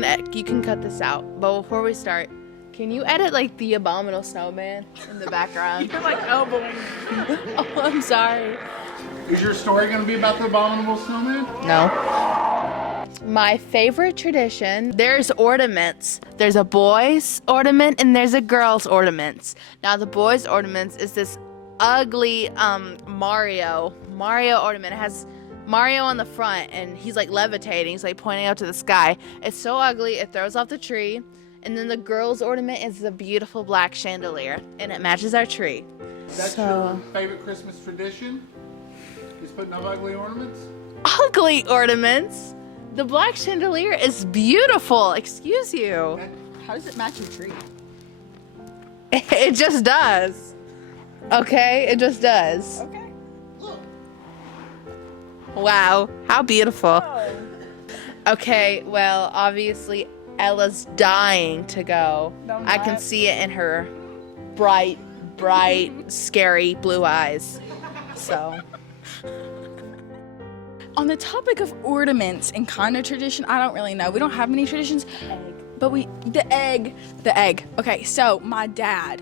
can cut this out. But before we start, can you edit like the abominable snowman in the background? You're like elbowing. Oh, I'm sorry. Is your story going to be about the abominable snowman? No. My favorite tradition, there's ornaments. There's a boy's ornament and there's a girl's ornaments. Now the boy's ornaments is this ugly Mario ornament. It has Mario on the front and he's like levitating. He's like pointing out to the sky. It's so ugly, it throws off the tree. And then the girl's ornament is a beautiful black chandelier and it matches our tree. That's your favorite Christmas tradition? Is putting up ugly ornaments? Ugly ornaments? The black chandelier is beautiful. Excuse you. How does it match your tree? It just does. Okay, it just does. Okay. Look. Wow, how beautiful. Oh. Okay, well, obviously Ella's dying to go. No, I can see it in her bright, scary blue eyes. So. On the topic of ornaments and kind of tradition, I don't really know. We don't have many traditions. But the egg. Okay, so my dad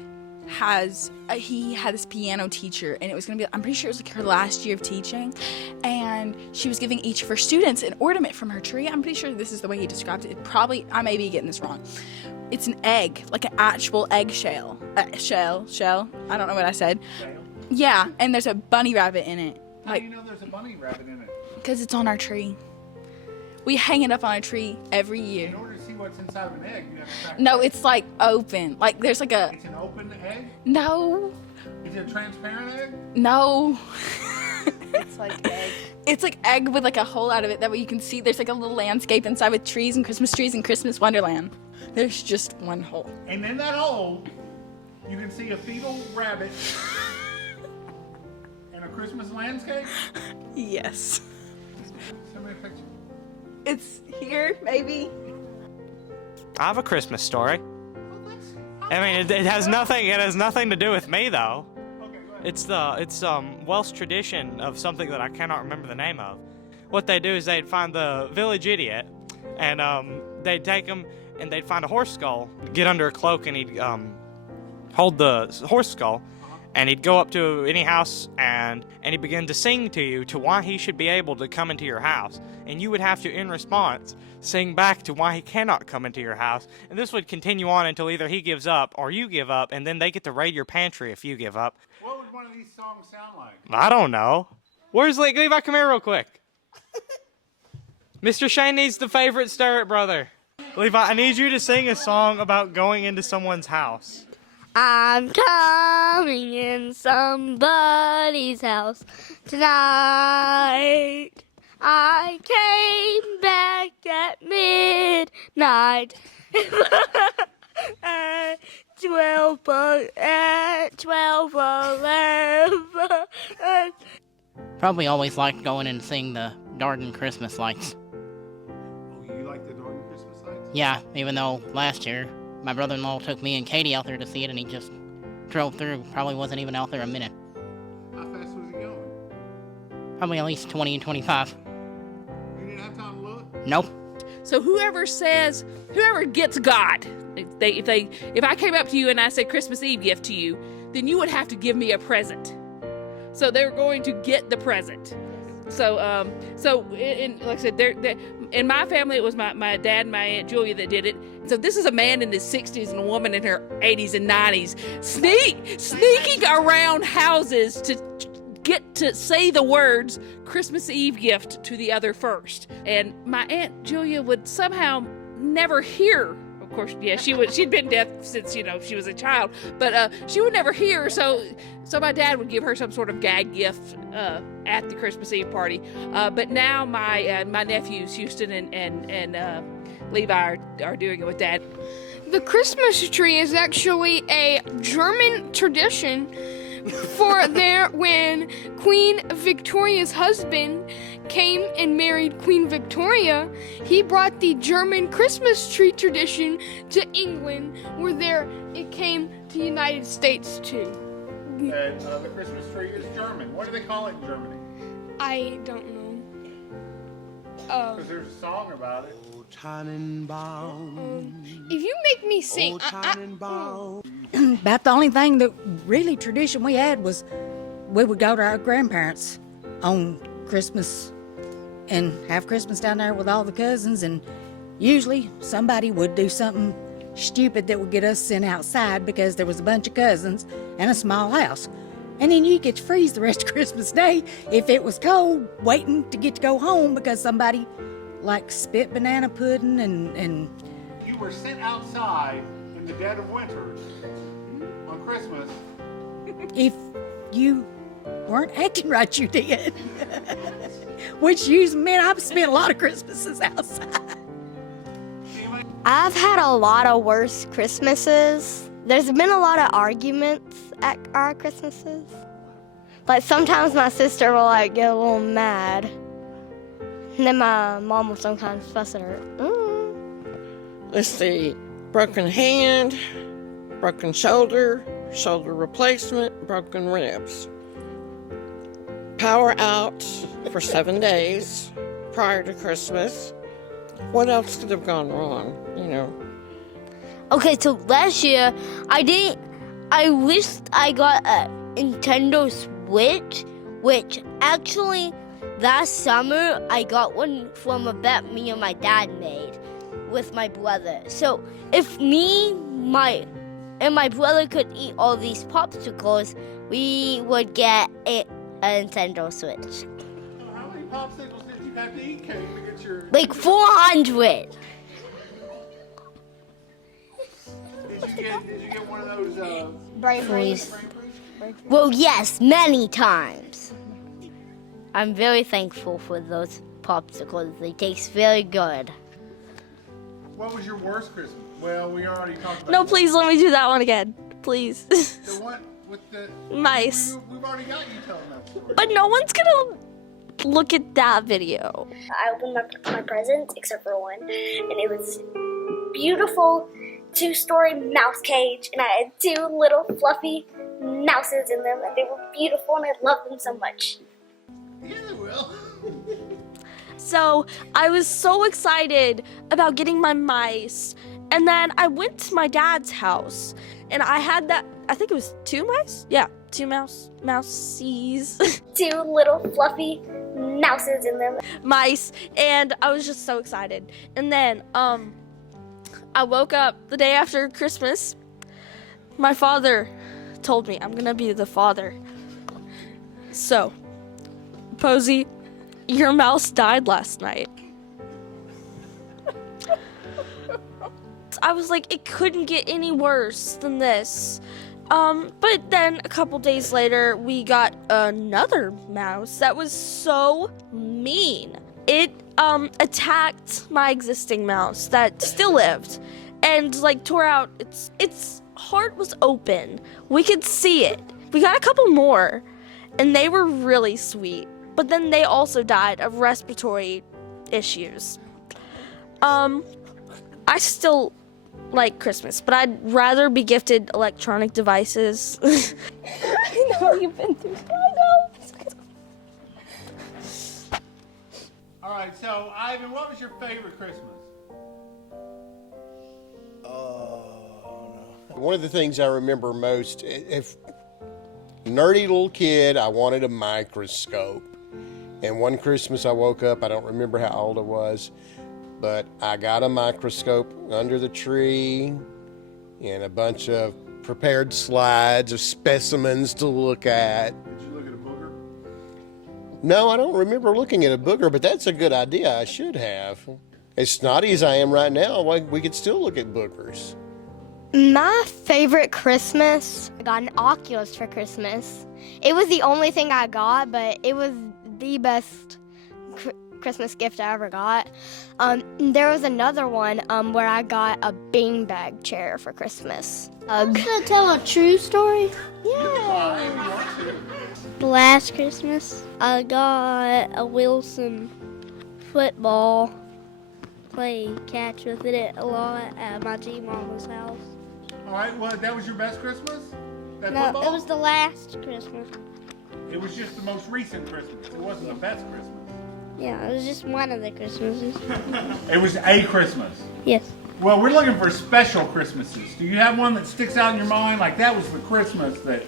he had this piano teacher, and it was gonna be, I'm pretty sure it was like her last year of teaching, and she was giving each of her students an ornament from her tree. I'm pretty sure this is the way he described it. I may be getting this wrong. It's an egg, like an actual egg shell. Shell. I don't know what I said. Yeah, and there's a bunny rabbit in it. How do you know there's a bunny rabbit in it? Because it's on our tree. We hang it up on our tree every year. In order to see what's inside of an egg, you have to crack No, it. it's like open. Like there's like a... It's an open egg? No. Is it a transparent egg? No. It's like egg. It's like egg with like a hole out of it. That way you can see there's like a little landscape inside with trees and Christmas Wonderland. There's just one hole. And in that hole, you can see a fetal rabbit and a Christmas landscape? Yes. Send me a picture. It's here, maybe. I have a Christmas story. I mean, it has nothing to do with me though. Okay, go ahead. It's Welsh tradition of something that I cannot remember the name of. What they do is they'd find the village idiot, and they'd take him and they'd find a horse skull, get under a cloak, and he'd hold the horse skull, and he'd go up to any house and he'd begin to sing to you to why he should be able to come into your house, and you would have to, in response, sing back to why he cannot come into your house, and this would continue on until either he gives up or you give up, and then they get to raid your pantry if you give up. What would one of these songs sound like? I don't know. Where's Levi? Come here real quick. Mr. Shane needs the favorite Stir-It brother. Levi, I need you to sing a song about going into someone's house. I'm coming in somebody's house tonight. I came back at midnight. At 12:11. Probably always liked going and seeing the Darden Christmas lights. Oh, you like the Darden Christmas lights? Yeah, even though last year my brother-in-law took me and Katie out there to see it and he just drove through. Probably wasn't even out there a minute. How fast was he going? Probably at least 20 and 25. You didn't have time to look? Nope. So whoever gets God, if I came up to you and I said Christmas Eve gift to you, then you would have to give me a present. So they're going to get the present. So like I said, in my family, it was my dad and my Aunt Julia that did it. So this is a man in his 60s and a woman in her 80s and 90s sneaking around houses to get to say the words Christmas Eve gift to the other first. And my Aunt Julia would somehow never hear. Of course, yeah, she'd been deaf since, she was a child, but she would never hear. So my dad would give her some sort of gag gift at the Christmas Eve party. But now my nephews, Houston and Levi, are doing it with Dad. The Christmas tree is actually a German tradition when Queen Victoria's husband came and married Queen Victoria. He brought the German Christmas tree tradition to England, where it came to the United States too. And the Christmas tree is German. What do they call it in Germany? I don't know. Because there's a song about it. If you make me sing, About the only thing that really tradition we had was we would go to our grandparents on Christmas and have Christmas down there with all the cousins, and usually somebody would do something stupid that would get us sent outside because there was a bunch of cousins and a small house. And then you get to freeze the rest of Christmas Day if it was cold, waiting to get to go home because somebody like spit banana pudding and You were sent outside in the dead of winter on Christmas. if you weren't acting right, you did. Which usually meant I've spent a lot of Christmases outside. I've had a lot of worse Christmases. There's been a lot of arguments at our Christmases. Like sometimes my sister will like get a little mad. And then my mom will sometimes fuss at her. Let's see, broken hand, broken shoulder, shoulder replacement, broken ribs. Power out for 7 days prior to Christmas. What else could have gone wrong, you know? Okay, so last year I wished I got a Nintendo Switch, which actually last summer I got one from a bet me and my dad made with my brother. So if me, my brother could eat all these popsicles, we would get a Nintendo Switch. So how many popsicles did you have to eat, Kate, to get your... Like 400. Did you get one of those, Braveries. Well, yes, many times. I'm very thankful for those popsicles. They taste very good. What was your worst Christmas? Well, we already talked about No, please let me do that one again. Please. the one with the... Mice. We've already got you telling that story. But no one's gonna look at that video. I opened my presents, except for one, and it was beautiful 2-story mouse cage, and I had 2 little fluffy mouses in them, and they were beautiful, and I loved them so much. Yeah, they will. So I was so excited about getting my mice, and then I went to my dad's house, and I had that. I think it was 2 mice. Yeah, 2 mousies. 2 little fluffy mouses in them. Mice, and I was just so excited. And then I woke up the day after Christmas. My father told me I'm gonna be the father. So, Posey, your mouse died last night. I was like, it couldn't get any worse than this. But then a couple days later, we got another mouse that was so mean. It attacked my existing mouse that still lived and like tore out its heart was open. We could see it. We got a couple more and they were really sweet. But then they also died of respiratory issues. I still like Christmas, but I'd rather be gifted electronic devices. I know you've been through. I know. All right, so Ivan, what was your favorite Christmas? One of the things I remember most, if nerdy little kid, I wanted a microscope. And one Christmas I woke up, I don't remember how old I was, but I got a microscope under the tree and a bunch of prepared slides of specimens to look at. Did you look at a booger? No, I don't remember looking at a booger, but that's a good idea. I should have. As snotty as I am right now, we could still look at boogers. My favorite Christmas, I got an Oculus for Christmas. It was the only thing I got, but it was the best Christmas gift I ever got. There was another one where I got a beanbag chair for Christmas. Should I tell a true story? Yeah. Last Christmas, I got a Wilson football. Played catch with it a lot at my G-Mama's house. All right, well, that was your best Christmas? That No, football? it was the last Christmas. It was just the most recent Christmas. It wasn't the best Christmas. Yeah, it was just one of the Christmases. It was a Christmas. Yes. Well, we're looking for special Christmases. Do you have one that sticks out in your mind? Like that was the Christmas that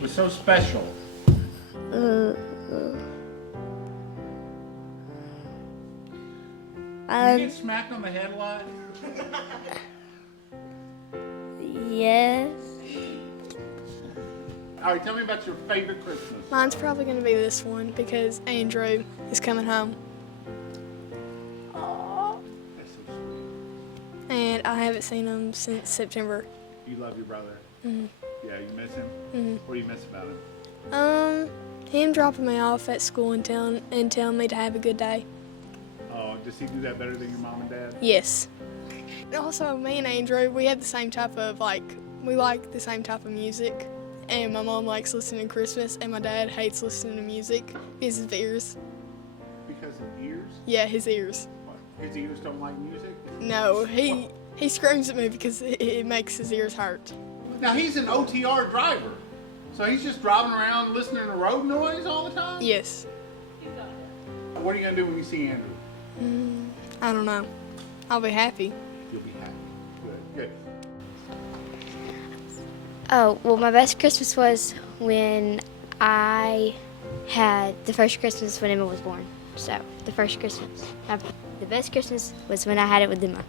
was so special. You get smacked on the head a lot? Yes. All right, tell me about your favorite Christmas. Mine's probably going to be this one because Andrew is coming home. That's so sweet. And I haven't seen him since September. You love your brother. Mhm. Yeah, you miss him? What do you miss about him? Him dropping me off at school and telling me to have a good day. Oh, does he do that better than your mom and dad? Yes. And also, me and Andrew, we have the same type of, we like the same type of music. And my mom likes listening to Christmas, and my dad hates listening to music because of his ears. Because of ears? Yeah, his ears. What? His ears don't like music? No, he screams at me because it makes his ears hurt. Now, he's an OTR driver. So he's just driving around listening to road noise all the time? Yes. What are you going to do when you see Andrew? I don't know. I'll be happy. You'll be happy. Good. Oh, well, my best Christmas was when I had the first Christmas when Emma was born. So, the first Christmas. The best Christmas was when I had it with Emma.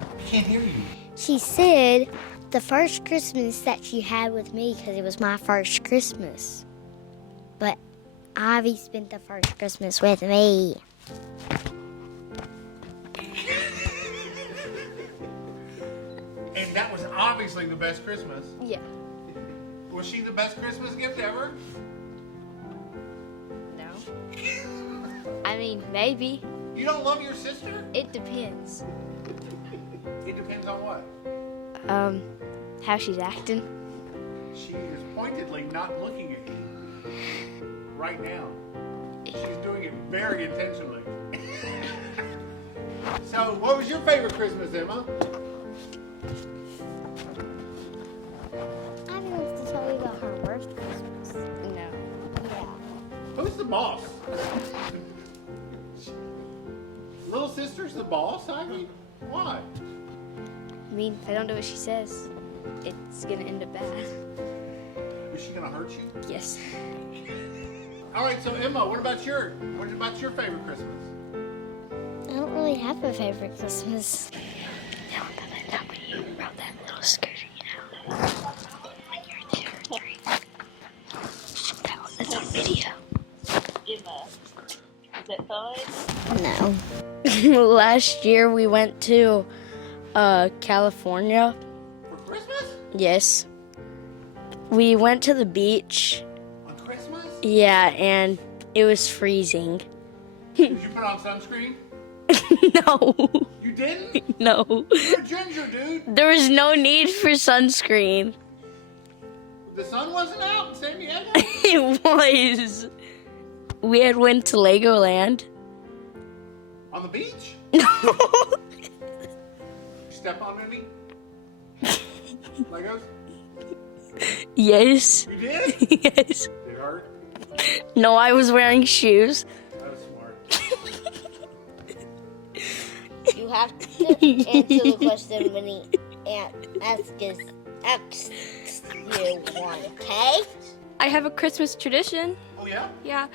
I can't hear you. She said the first Christmas that she had with me because it was my first Christmas. But Ivy spent the first Christmas with me. And that was obviously the best Christmas. Yeah. Was she the best Christmas gift ever? No. I mean, maybe. You don't love your sister? It depends. It depends on what? How she's acting. She is pointedly not looking at you right now. She's doing it very intentionally. So, what was your favorite Christmas, Emma? Ivy wants to tell you about her worst Christmas. No. Yeah. Who's the boss? Little sister's the boss, Ivy? Why? I mean, if I don't do what she says, it's gonna end up bad. Is she gonna hurt you? Yes. Oh, All right, so Emma, what about your favorite Christmas? I don't really have a favorite Christmas. That's on video. Emma, is that fun? No. Last year we went to California. For Christmas? Yes. We went to the beach. On Christmas? Yeah, and it was freezing. Did you put on sunscreen? No. You didn't? No. You're a ginger, dude. There was no need for sunscreen. The sun wasn't out in San Diego? It was. We had went to Legoland. On the beach? No. You step on any? Legos? Yes. You did? Yes. They hurt? No, I was wearing shoes. That was smart. You have to answer the question when he asks you one, okay? I have a Christmas tradition. Oh, yeah? Yeah.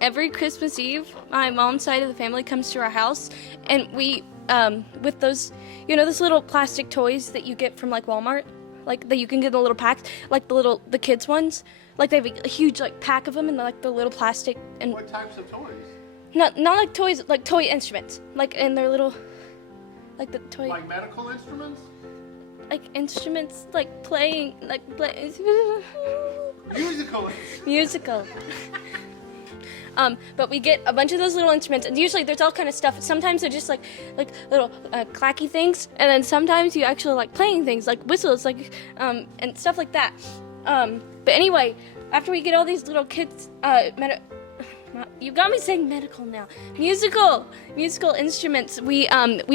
Every Christmas Eve, my mom's side of the family comes to our house, and we, with those, those little plastic toys that you get from like Walmart, like that you can get in the little packs, like the kids ones, like they have a huge like pack of them, and like the little plastic and. What types of toys? Not like toys, like toy instruments, like in their little, like the toy. Like medical instruments? Like instruments, like playing, Musical. Musical. But we get a bunch of those little instruments, and usually there's all kind of stuff. Sometimes they're just like little clacky things, and then sometimes you actually like playing things like whistles, like and stuff like that. But anyway, after we get all these little kids, you got me saying medical now. Musical instruments. We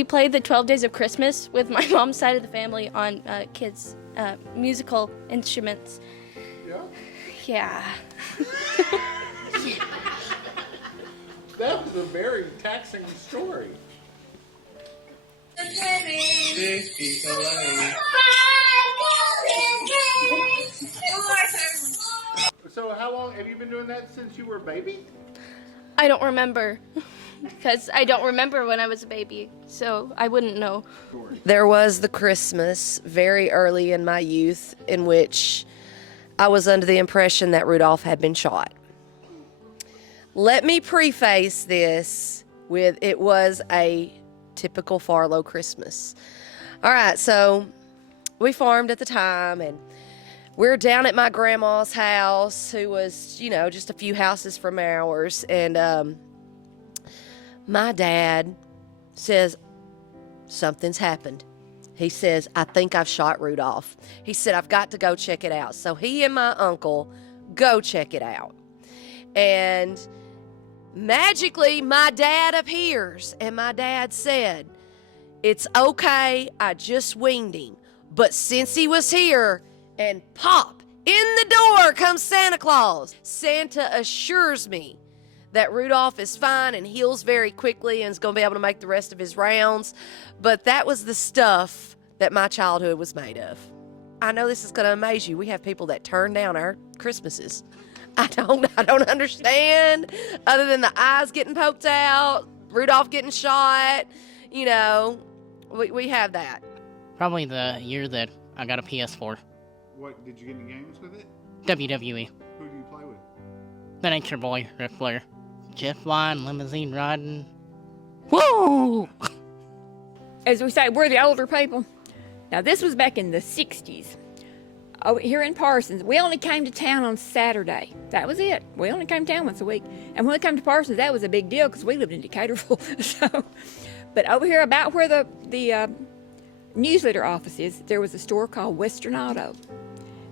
play the 12 Days of Christmas with my mom's side of the family on kids' musical instruments. Yeah? Yeah. That was a very taxing story. So how long have you been doing that since you were a baby? I don't remember. Because I don't remember when I was a baby, so I wouldn't know. There was the Christmas very early in my youth in which I was under the impression that Rudolph had been shot. Let me preface this with it was a typical Farlow Christmas. All right, so we farmed at the time, and we're down at my grandma's house, who was, just a few houses from ours, and my dad says, something's happened. He says, I think I've shot Rudolph. He said, I've got to go check it out. So he and my uncle go check it out. And magically, my dad appears, and my dad said, it's okay, I just winged him. But since he was here, and pop, in the door comes Santa Claus. Santa assures me that Rudolph is fine and heals very quickly and is going to be able to make the rest of his rounds. But that was the stuff that my childhood was made of. I know this is going to amaze you. We have people that turn down our Christmases. I don't understand, other than the eyes getting poked out, Rudolph getting shot. We have that. Probably the year that I got a PS4. What, did you get any games with it? WWE. Who do you play with? The Nature Boy, Ric Flair. Jet flying, limousine riding. Whoa! As we say, we're the older people. Now, this was back in the 60s. Over here in Parsons, we only came to town on Saturday. That was it. We only came to town once a week. And when we came to Parsons, that was a big deal because we lived in Decaturville. But over here, about where the newsletter office is, there was a store called Western Auto.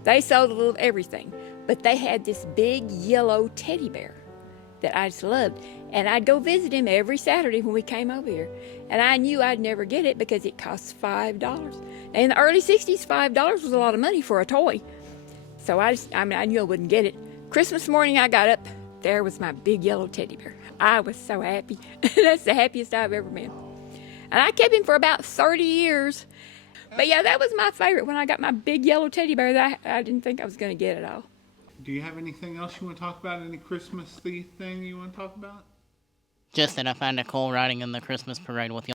They sold a little of everything. But they had this big yellow teddy bear that I just loved. And I'd go visit him every Saturday when we came over here. And I knew I'd never get it because it cost $5. Now, in the early 60s, $5 was a lot of money for a toy. So I knew I wouldn't get it. Christmas morning, I got up. There was my big yellow teddy bear. I was so happy. That's the happiest I've ever been. And I kept him for about 30 years. But yeah, that was my favorite when I got my big yellow teddy bear that I didn't think I was going to get at all. Do you have anything else you want to talk about? Any Christmas thing you want to talk about? Just that I find it cool riding in the Christmas parade with y'all.